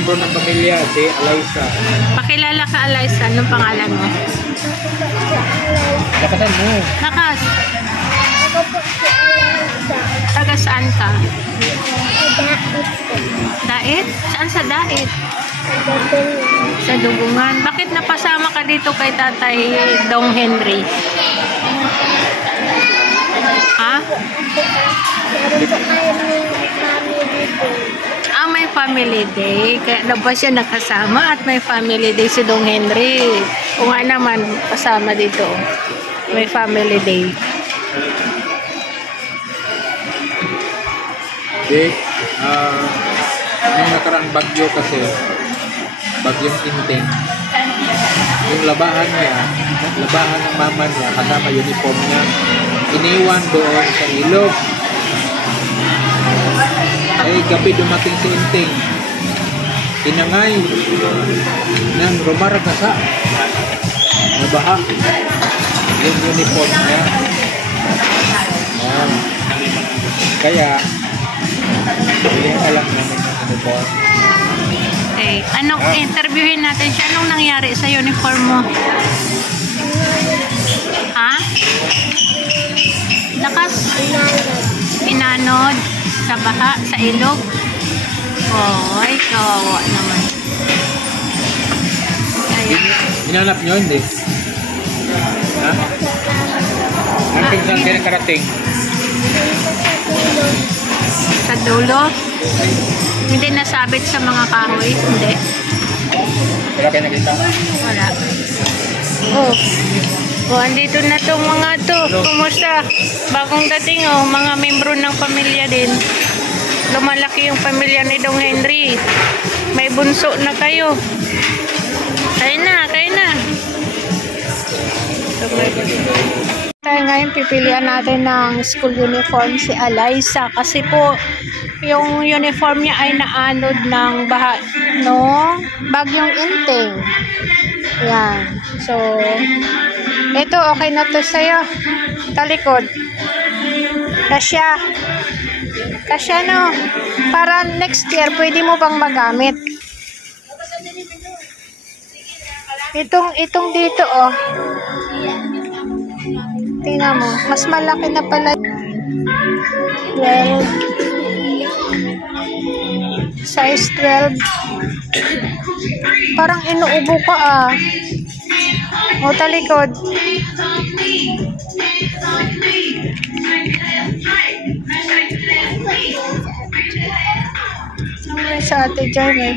membro ng pamilya, si Alaysa. Pakilala ka, Alaysa. Anong pangalan mo? Lakasan mo. Lakas. Ako po si Alaysa. Taga saan ka? Dait. Dait? Saan sa Dait? Dugungan. Sa Dugungan. Bakit napasama ka dito kay Tatay Dong Henry? Ha? Meron po kayo ng family day. Ah, may family day. Kaya na ba siya nakasama at may family day si Dong Henry? O nga naman, kasama dito. May family day. Di, yung nakarang bagyo kasi, bagyong Inting, yung labahan niya, labahan ng mama niya, kasama uniform niya, iniwan doon sa ilog. Ay, gabi dumating si Inting, tinangay ng rumaragasa, nabaha yung uniform niya. Ayan. Kaya, hindi alam namin ng uniform. Okay. Anong interviewin natin siya? Anong nangyari sa uniform mo? Ha? Lakas? Inanod? Sa baha? Sa ilog? Oh, ay, kawawa naman. Ayan. Hinanap nyo, hindi? Ha? Hanggang saan kayo nakarating? Sa dulo? Hindi nasabit sa mga kahoy? Hindi. Wala kayo nakita? Wala. Oh. Oh, andito na tong mga to. Kumusta? Bagong dating oh, mga membro ng pamilya din. Lumalaki yung pamilya ni Dong Henry. May bunso na kayo. Kain na, kain na. Tayo ngayon pipilian natin ng school uniform si Alaysa kasi po yung uniform niya ay naanod ng baha no bagyong Inting. Yan. So ito okay na to sa'yo. Talikod. Kasya. Kasya no. Para next year pwede mo pang magamit. Itong dito oh. Tingnan mo. Mas malaki na pala. 12. Size 12. Parang inuubo ka ah. O talikod. Ano sa ate dyan eh.